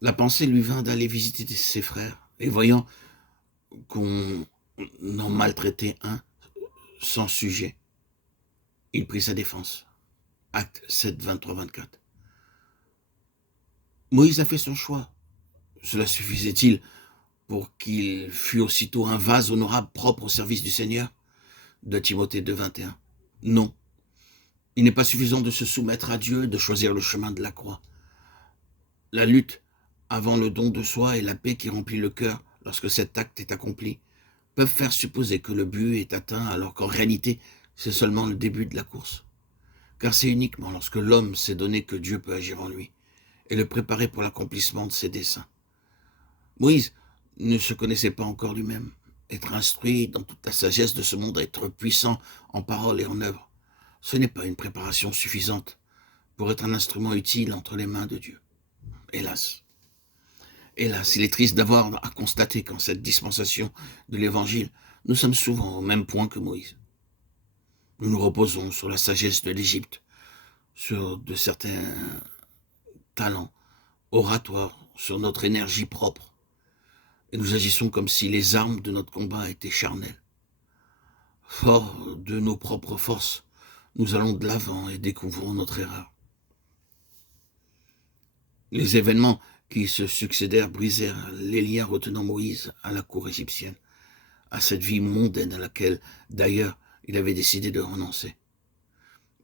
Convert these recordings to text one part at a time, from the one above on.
La pensée lui vint d'aller visiter ses frères, et voyant qu'on en maltraitait un sans sujet, il prit sa défense. Acte 7, 23-24. Moïse a fait son choix. Cela suffisait-il pour qu'il fût aussitôt un vase honorable propre au service du Seigneur? De Timothée 2, 21. Non. Il n'est pas suffisant de se soumettre à Dieu, de choisir le chemin de la croix. La lutte avant le don de soi et la paix qui remplit le cœur lorsque cet acte est accompli peuvent faire supposer que le but est atteint alors qu'en réalité c'est seulement le début de la course. Car c'est uniquement lorsque l'homme s'est donné que Dieu peut agir en lui et le préparer pour l'accomplissement de ses desseins. Moïse ne se connaissait pas encore lui-même. Être instruit dans toute la sagesse de ce monde, être puissant en parole et en œuvre, ce n'est pas une préparation suffisante pour être un instrument utile entre les mains de Dieu. Hélas. Hélas, il est triste d'avoir à constater qu'en cette dispensation de l'Évangile, nous sommes souvent au même point que Moïse. Nous nous reposons sur la sagesse de l'Égypte, sur de certains talents oratoires, sur notre énergie propre, et nous agissons comme si les armes de notre combat étaient charnelles. Forts de nos propres forces, nous allons de l'avant et découvrons notre erreur. Les événements qui se succédèrent brisèrent les liens retenant Moïse à la cour égyptienne, à cette vie mondaine à laquelle, d'ailleurs, il avait décidé de renoncer.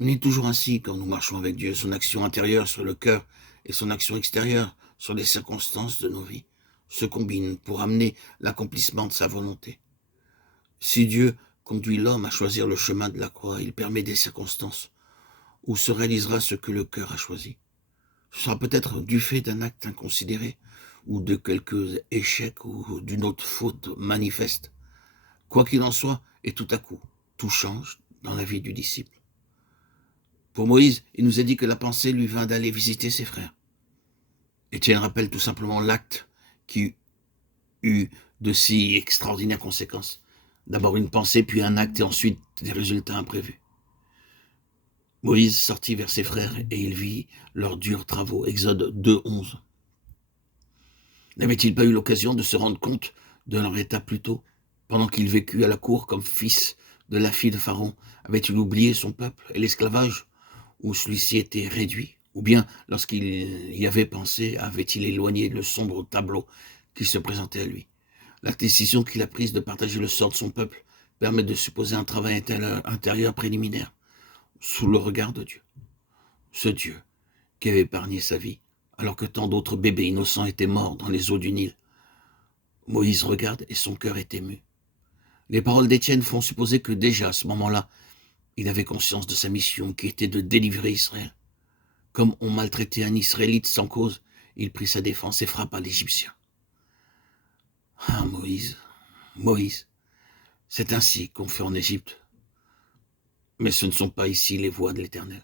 Il est toujours ainsi quand nous marchons avec Dieu, son action intérieure sur le cœur et son action extérieure sur les circonstances de nos vies se combinent pour amener l'accomplissement de sa volonté. Si Dieu conduit l'homme à choisir le chemin de la croix, il permet des circonstances où se réalisera ce que le cœur a choisi. Ce sera peut-être du fait d'un acte inconsidéré, ou de quelques échecs, ou d'une autre faute manifeste. Quoi qu'il en soit, et tout à coup, tout change dans la vie du disciple. Pour Moïse, il nous a dit que la pensée lui vint d'aller visiter ses frères. Étienne rappelle tout simplement l'acte qui eut de si extraordinaires conséquences. D'abord une pensée, puis un acte, et ensuite des résultats imprévus. Moïse sortit vers ses frères et il vit leurs durs travaux. Exode 2, 11. N'avait-il pas eu l'occasion de se rendre compte de leur état plus tôt, pendant qu'il vécut à la cour comme fils de la fille de Pharaon? Avait-il oublié son peuple et l'esclavage, où celui-ci était réduit? Ou bien, lorsqu'il y avait pensé, avait-il éloigné le sombre tableau qui se présentait à lui? La décision qu'il a prise de partager le sort de son peuple permet de supposer un travail intérieur préliminaire, sous le regard de Dieu. Ce Dieu qui avait épargné sa vie, alors que tant d'autres bébés innocents étaient morts dans les eaux du Nil. Moïse regarde et son cœur est ému. Les paroles d'Étienne font supposer que déjà à ce moment-là, il avait conscience de sa mission qui était de délivrer Israël. Comme on maltraitait un Israélite sans cause, il prit sa défense et frappa l'Égyptien. Ah, Moïse, Moïse, c'est ainsi qu'on fait en Égypte. Mais ce ne sont pas ici les voies de l'Éternel.